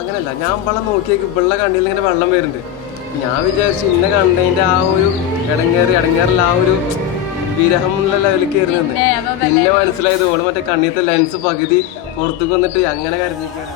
അങ്ങനെയല്ല, ഞാൻ വെള്ളം നോക്കിയേക്ക് വെള്ളം കണ്ണിൽ ഇങ്ങനെ വെള്ളം വരുന്നുണ്ട്. ഞാൻ വിചാരിച്ചു ഇന്ന കണ്ടതിന്റെ ആ ഒരു ഇടങ്ങേറില്ല ആ ഒരു വിരഹം എന്നുള്ള ലെവലിലേക്ക് കയറുന്നത്. പിന്നെ മനസ്സിലായത് ഓള് മറ്റേ കണ്ണീത്തെ ലെൻസ് പകുതി പുറത്തേക്ക് വന്നിട്ട് അങ്ങനെ കരഞ്ഞിരിക്കുകയാണ്.